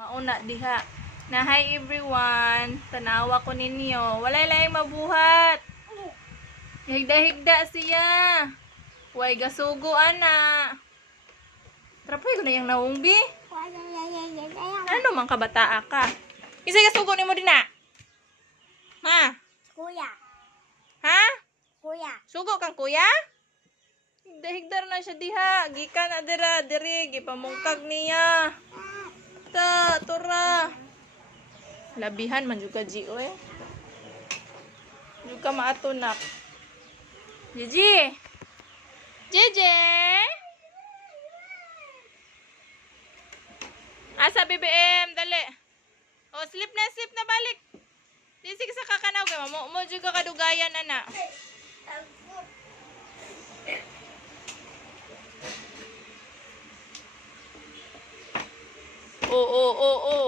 Mauna diha. Na hi everyone. Tanawa ko ninyo. Walay laing mabuhat. Higda-higda siya. Way gasugo ana. Trapay ko na yung naungbi. Ano man kabataa ka? Isa gasugo nimo din na. Ha? Kuya. Ha? Kuya. Sugo kang kuya? Higda-higdar na siya diha. Gikan na diri gipamungkag niya. Ta, tura. Labihan man juga Ji oy. Juga maatunak. Gigi. Jeje. Asa BBM dali. Oh, slip na balik. Disig sa kakanaw kay mo juga kadugayan ana. Oo.